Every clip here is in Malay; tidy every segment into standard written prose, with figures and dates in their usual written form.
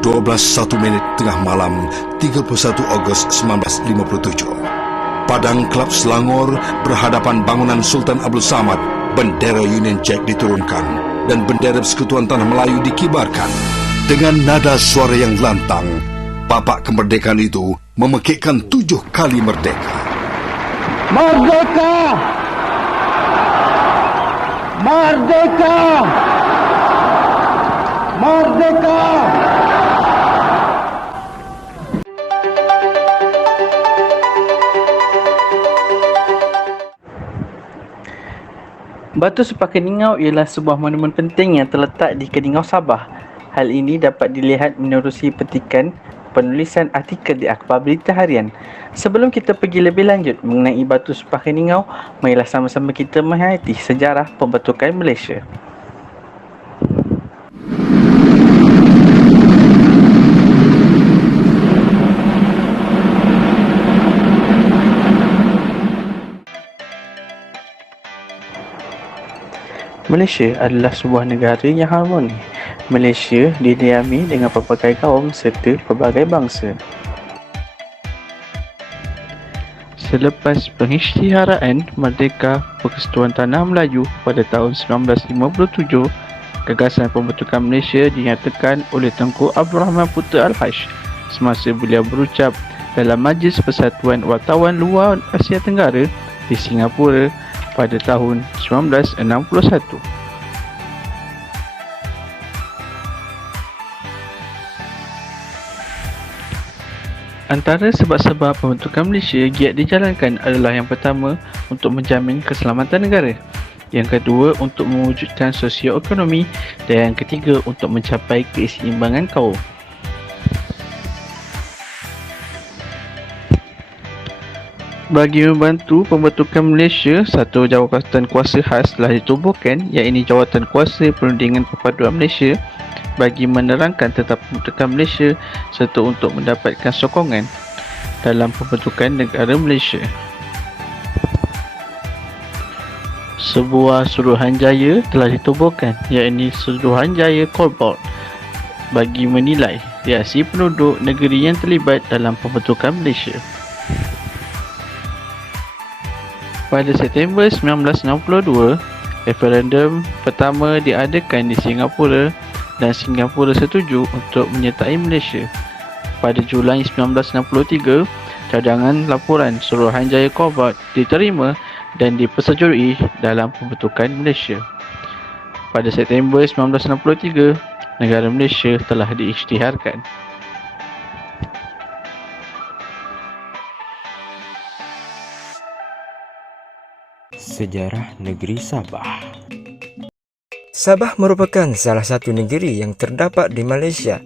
12:01 tengah malam 31 Ogos 1957. Padang Kelab Selangor berhadapan bangunan Sultan Abdul Samad, bendera Union Jack diturunkan dan bendera Persekutuan Tanah Melayu dikibarkan. Dengan nada suara yang lantang, Bapak kemerdekaan itu memekikkan 7 kali merdeka. Merdeka! Merdeka! Merdeka! Batu Sepakat Keningau ialah sebuah monumen penting yang terletak di Keningau, Sabah. Hal ini dapat dilihat menerusi petikan penulisan artikel di Akhbar Berita Harian. Sebelum kita pergi lebih lanjut mengenai Batu Sepakat Keningau, marilah sama-sama kita menghayati sejarah pembentukan Malaysia. Malaysia adalah sebuah negara yang harmoni. Malaysia didiami dengan pelbagai kaum serta pelbagai bangsa. Selepas pengisytiharaan Merdeka Persekutuan Tanah Melayu pada tahun 1957, gagasan pembentukan Malaysia dinyatakan oleh Tengku Abdul Rahman Putra Al-Haj semasa beliau berucap dalam Majlis Persatuan Wartawan Luar Asia Tenggara di Singapura pada tahun 1961. Antara sebab-sebab pembentukan Malaysia giat dijalankan adalah yang pertama, untuk menjamin keselamatan negara, yang kedua, untuk mewujudkan sosioekonomi, dan yang ketiga, untuk mencapai keseimbangan kaum. Bagi membantu pembentukan Malaysia, satu jawatan kuasa khas telah ditubuhkan, iaitu Jawatan Kuasa Perundingan Perpaduan Malaysia, bagi menerangkan tentang pembentukan Malaysia serta untuk mendapatkan sokongan dalam pembentukan negara Malaysia. Sebuah Suruhanjaya telah ditubuhkan, iaitu Suruhanjaya Court bagi menilai reaksi penduduk negeri yang terlibat dalam pembentukan Malaysia. Pada September 1962, referendum pertama diadakan di Singapura dan Singapura setuju untuk menyertai Malaysia. Pada Julai 1963, cadangan laporan Suruhanjaya Court diterima dan dipersetujui dalam pembentukan Malaysia. Pada September 1963, negara Malaysia telah diisytiharkan. Sejarah negeri Sabah. Sabah merupakan salah satu negeri yang terdapat di Malaysia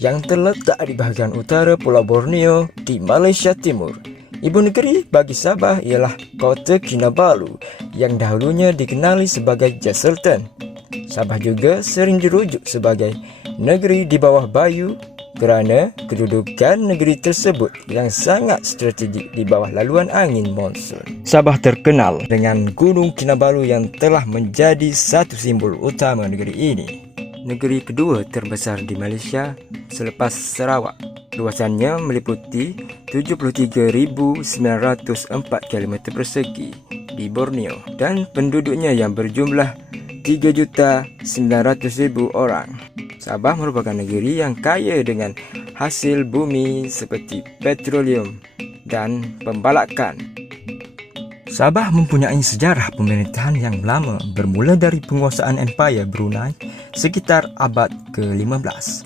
yang terletak di bahagian utara Pulau Borneo di Malaysia Timur. Ibu negeri bagi Sabah ialah Kota Kinabalu yang dahulunya dikenali sebagai Jesselton. Sabah juga sering dirujuk sebagai negeri di bawah Bayu kerana kedudukan negeri tersebut yang sangat strategik di bawah laluan angin monsun. Sabah terkenal dengan Gunung Kinabalu yang telah menjadi satu simbol utama negeri ini. Negeri kedua terbesar di Malaysia selepas Sarawak. Luasannya meliputi 73,904 km persegi di Borneo dan penduduknya yang berjumlah 3,900,000 orang. Sabah merupakan negeri yang kaya dengan hasil bumi seperti petroleum dan pembalakan. Sabah mempunyai sejarah pemerintahan yang lama bermula dari penguasaan Empayar Brunei sekitar abad ke-15.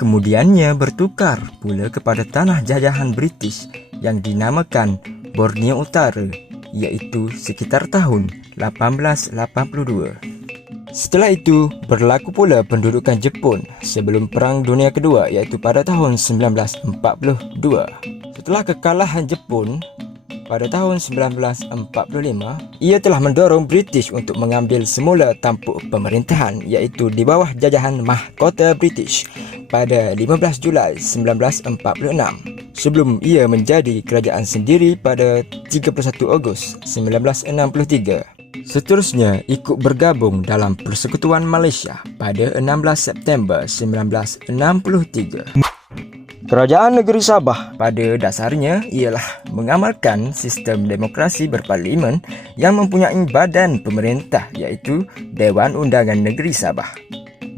Kemudiannya bertukar pula kepada tanah jajahan British yang dinamakan Borneo Utara, iaitu sekitar tahun 1882. Setelah itu, berlaku pula pendudukan Jepun sebelum Perang Dunia Kedua, iaitu pada tahun 1942. Setelah kekalahan Jepun pada tahun 1945, ia telah mendorong British untuk mengambil semula tampuk pemerintahan, iaitu di bawah jajahan Mahkota British pada 15 Julai 1946, sebelum ia menjadi kerajaan sendiri pada 31 Ogos 1963. Seterusnya ikut bergabung dalam Persekutuan Malaysia pada 16 September 1963. Kerajaan Negeri Sabah pada dasarnya ialah mengamalkan sistem demokrasi berparlimen yang mempunyai badan pemerintah iaitu Dewan Undangan Negeri Sabah.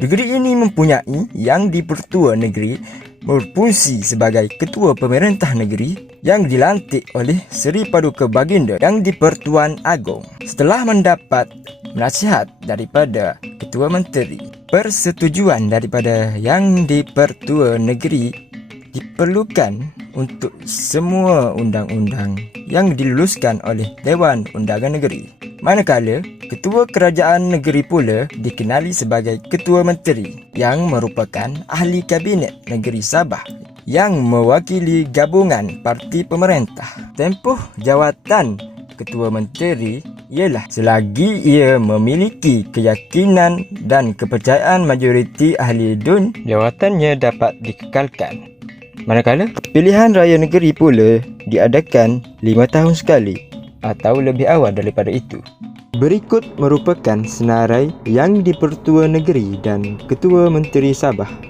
Negeri ini mempunyai Yang di-Pertua Negeri berfungsi sebagai Ketua Pemerintah Negeri yang dilantik oleh Seri Paduka Baginda Yang di-Pertuan Agong setelah mendapat nasihat daripada Ketua Menteri. Persetujuan daripada Yang di-Pertua Negeri diperlukan untuk semua undang-undang yang diluluskan oleh Dewan Undangan Negeri. Manakala, Ketua Kerajaan Negeri pula dikenali sebagai Ketua Menteri yang merupakan ahli Kabinet Negeri Sabah yang mewakili gabungan parti pemerintah. Tempoh jawatan Ketua Menteri ialah selagi ia memiliki keyakinan dan kepercayaan majoriti ahli DUN, jawatannya dapat dikekalkan. Manakala, pilihan raya negeri pula diadakan 5 tahun sekali atau lebih awal daripada itu. Berikut merupakan senarai Yang di-Pertua Negeri dan Ketua Menteri Sabah.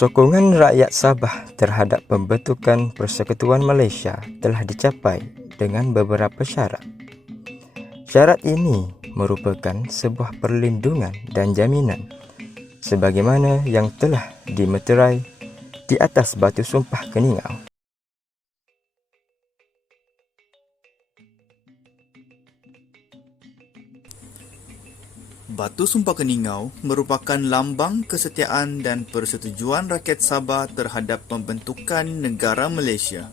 Sokongan rakyat Sabah terhadap pembentukan Persekutuan Malaysia telah dicapai dengan beberapa syarat. Syarat ini merupakan sebuah perlindungan dan jaminan sebagaimana yang telah dimeterai di atas batu sumpah Keningau. Batu Sumpah Keningau merupakan lambang kesetiaan dan persetujuan rakyat Sabah terhadap pembentukan negara Malaysia.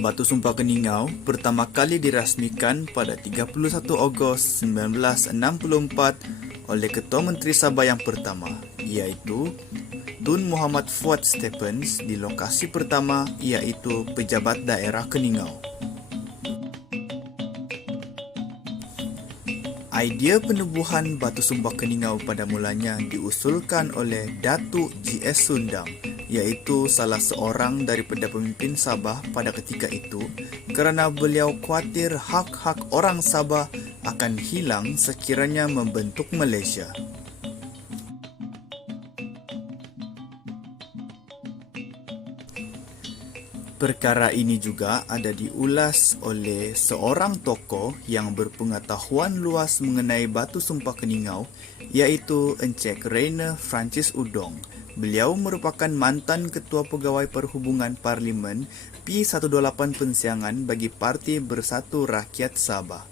Batu Sumpah Keningau pertama kali dirasmikan pada 31 Ogos 1964 oleh Ketua Menteri Sabah yang pertama, iaitu Tun Muhammad Fuad Stephens di lokasi pertama iaitu Pejabat Daerah Keningau. Idea penubuhan Batu Sumpah Keningau pada mulanya diusulkan oleh Datuk G.S. Sundam, iaitu salah seorang daripada pemimpin Sabah pada ketika itu kerana beliau khawatir hak-hak orang Sabah akan hilang sekiranya membentuk Malaysia. Perkara ini juga ada diulas oleh seorang tokoh yang berpengetahuan luas mengenai Batu Sumpah Keningau, iaitu Encik Rainer Francis Udong. Beliau merupakan mantan Ketua Pegawai Perhubungan Parlimen P128 Pensiangan bagi Parti Bersatu Rakyat Sabah.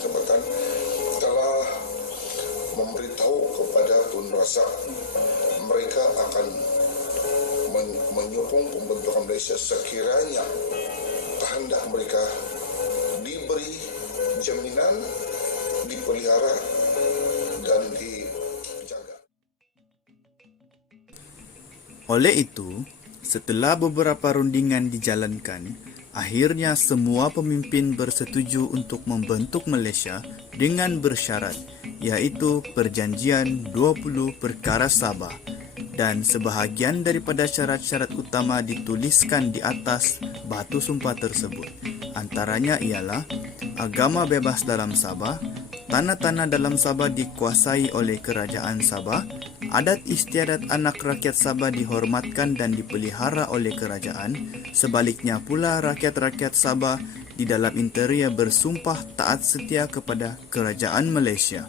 Jabatan telah memberitahu kepada Tun Razak mereka akan menyokong pembentukan Malaysia sekiranya kehendak mereka diberi jaminan, dipelihara dan dijaga. Oleh itu, setelah beberapa rundingan dijalankan, akhirnya semua pemimpin bersetuju untuk membentuk Malaysia dengan bersyarat, iaitu Perjanjian 20 Perkara Sabah. Dan sebahagian daripada syarat-syarat utama dituliskan di atas batu sumpah tersebut. Antaranya ialah agama bebas dalam Sabah, tanah-tanah dalam Sabah dikuasai oleh Kerajaan Sabah, adat istiadat anak rakyat Sabah dihormatkan dan dipelihara oleh kerajaan, sebaliknya pula rakyat-rakyat Sabah di dalam interior bersumpah taat setia kepada Kerajaan Malaysia.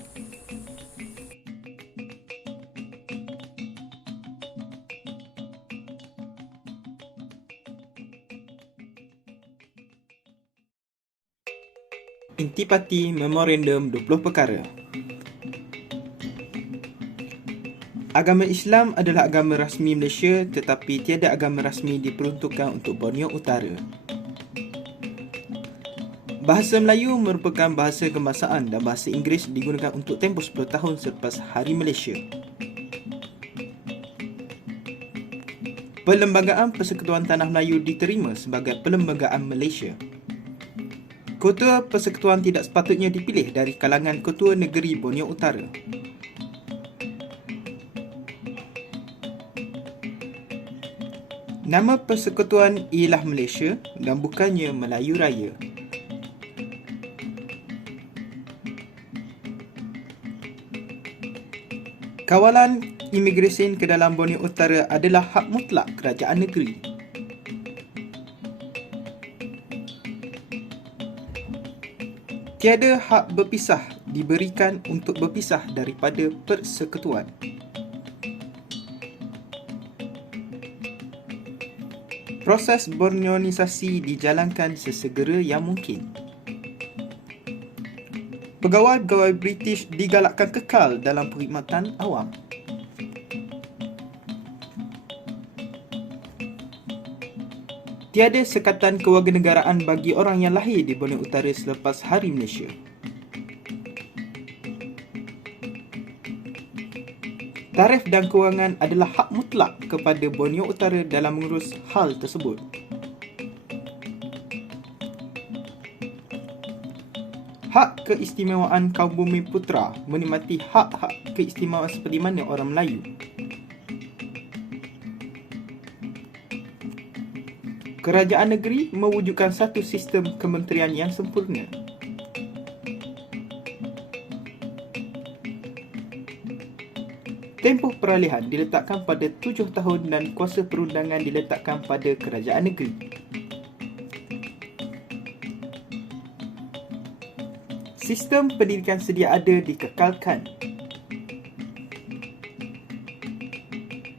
Intipati Memorandum 20 Perkara. Agama Islam adalah agama rasmi Malaysia tetapi tiada agama rasmi diperuntukkan untuk Borneo Utara. Bahasa Melayu merupakan bahasa kebangsaan dan bahasa Inggeris digunakan untuk tempoh 10 tahun selepas Hari Malaysia. Perlembagaan Persekutuan Tanah Melayu diterima sebagai Perlembagaan Malaysia. Ketua Persekutuan tidak sepatutnya dipilih dari kalangan Ketua Negeri Borneo Utara. Nama persekutuan ialah Malaysia dan bukannya Melayu Raya. Kawalan imigresen ke dalam Borneo Utara adalah hak mutlak kerajaan negeri. Tiada hak berpisah diberikan untuk berpisah daripada persekutuan. Proses Borneoisasi dijalankan sesegera yang mungkin. Pegawai-pegawai British digalakkan kekal dalam perkhidmatan awam. Tiada sekatan kewarganegaraan bagi orang yang lahir di Borneo Utara selepas Hari Malaysia. Tarif dan kewangan adalah hak mutlak kepada Borneo Utara dalam mengurus hal tersebut. Hak keistimewaan kaum Bumi Putra menikmati hak-hak keistimewaan seperti mana orang Melayu. Kerajaan negeri mewujudkan satu sistem kementerian yang sempurna. Tempoh peralihan diletakkan pada 7 tahun dan kuasa perundangan diletakkan pada kerajaan negeri. Sistem pendidikan sedia ada dikekalkan.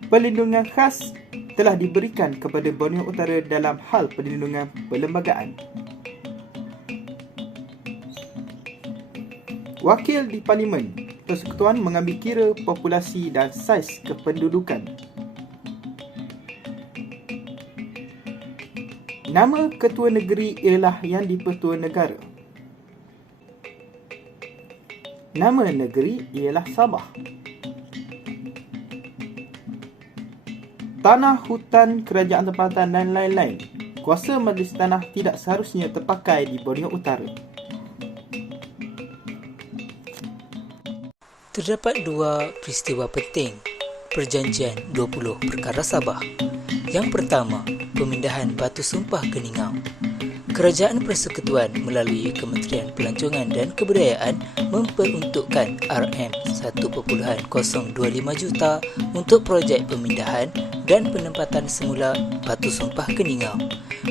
Perlindungan khas telah diberikan kepada Borneo Utara dalam hal perlindungan perlembagaan. Wakil di Parlimen Persekutuan mengambil kira populasi dan saiz kependudukan. Nama ketua negeri ialah Yang di-Pertua Negara. Nama negeri ialah Sabah. Tanah, hutan, kerajaan tempatan dan lain-lain. Kuasa majlis tanah tidak seharusnya terpakai di Borneo Utara. Terdapat dua peristiwa penting Perjanjian 20 Perkara Sabah. Yang pertama, pemindahan Batu Sumpah ke Ningau. Kerajaan Persekutuan melalui Kementerian Pelancongan dan Kebudayaan memperuntukkan RM1.025 juta untuk projek pemindahan dan penempatan semula Batu Sumpah ke Ningau.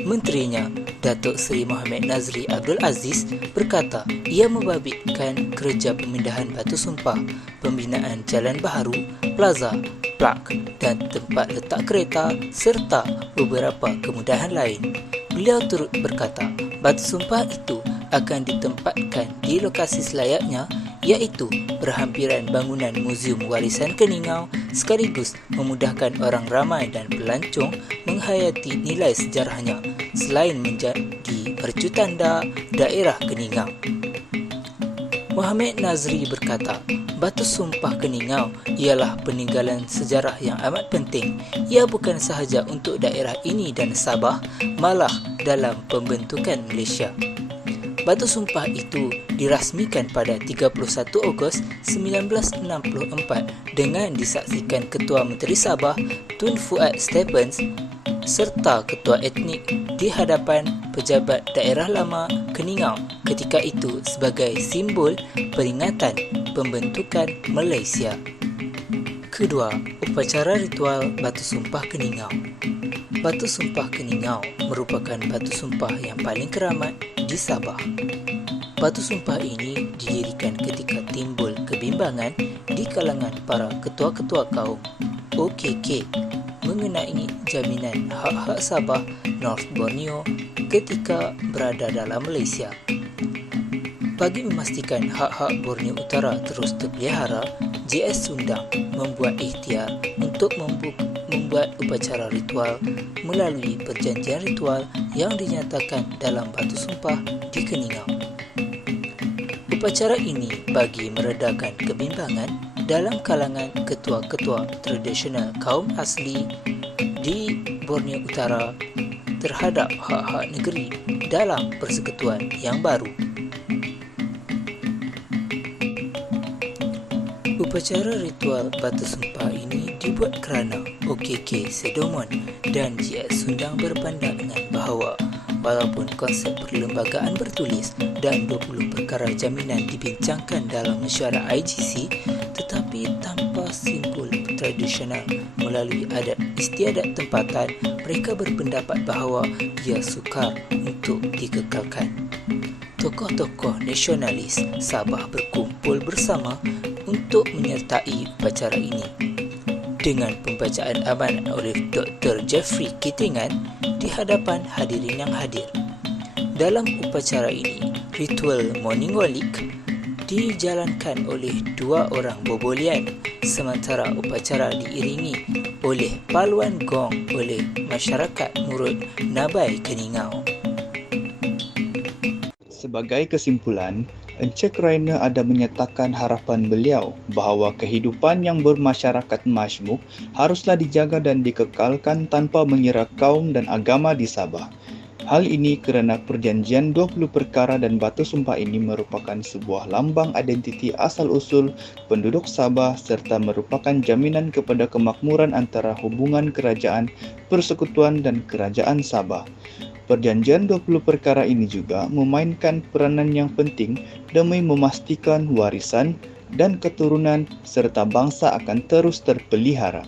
Menterinya, Datuk Seri Mohamed Nazri Abdul Aziz berkata ia membabitkan kerja pemindahan Batu Sumpah, pembinaan jalan baharu, plaza, plak dan tempat letak kereta serta beberapa kemudahan lain. Beliau turut berkata, Batu Sumpah itu akan ditempatkan di lokasi selayaknya iaitu berhampiran bangunan Muzium Warisan Keningau sekaligus memudahkan orang ramai dan pelancong menghayati nilai sejarahnya selain menjadi percutanda daerah Keningau. Mohamed Nazri berkata, Batu Sumpah Keningau ialah peninggalan sejarah yang amat penting. Ia bukan sahaja untuk daerah ini dan Sabah, malah dalam pembentukan Malaysia. Batu Sumpah itu dirasmikan pada 31 Ogos 1964 dengan disaksikan Ketua Menteri Sabah Tun Fuad Stephens serta Ketua Etnik di hadapan pejabat daerah lama Keningau ketika itu sebagai simbol peringatan pembentukan Malaysia. Kedua, upacara ritual Batu Sumpah Keningau. Batu Sumpah Keningau merupakan batu sumpah yang paling keramat di Sabah. Batu sumpah ini didirikan ketika timbul kebimbangan di kalangan para ketua-ketua kaum OKK mengenai jaminan hak-hak Sabah North Borneo ketika berada dalam Malaysia. Bagi memastikan hak-hak Borneo Utara terus terpelihara, JS Sundang membuat ikhtiar untuk membuat upacara ritual melalui perjanjian ritual yang dinyatakan dalam batu sumpah di Keningau. Upacara ini bagi meredakan kebimbangan dalam kalangan ketua-ketua tradisional kaum asli di Borneo Utara terhadap hak-hak negeri dalam persekutuan yang baru. Upacara ritual batu sumpah ini dibuat kerana OKK Sedomon dan JS Sundang berpandangan bahawa walaupun konsep perlembagaan bertulis dan 20 perkara jaminan dibincangkan dalam mesyuarat IGC, tetapi tanpa simpul tradisional melalui adat istiadat tempatan, mereka berpendapat bahawa ia sukar untuk dikekalkan. Tokoh-tokoh nasionalis Sabah berkumpul bersama untuk menyertai upacara ini dengan pembacaan amanat oleh Dr. Jeffrey Kittingan di hadapan hadirin yang hadir. Dalam upacara ini, ritual Morning Walik dijalankan oleh 2 orang bobolian, sementara upacara diiringi oleh paluan gong oleh masyarakat Murut Nabai Keningau. Sebagai kesimpulan, Encik Rainer ada menyatakan harapan beliau bahawa kehidupan yang bermasyarakat majmuk haruslah dijaga dan dikekalkan tanpa mengira kaum dan agama di Sabah. Hal ini kerana perjanjian 20 perkara dan batu sumpah ini merupakan sebuah lambang identiti asal-usul penduduk Sabah serta merupakan jaminan kepada kemakmuran antara hubungan kerajaan, persekutuan dan kerajaan Sabah. Perjanjian 20 perkara ini juga memainkan peranan yang penting demi memastikan warisan dan keturunan serta bangsa akan terus terpelihara.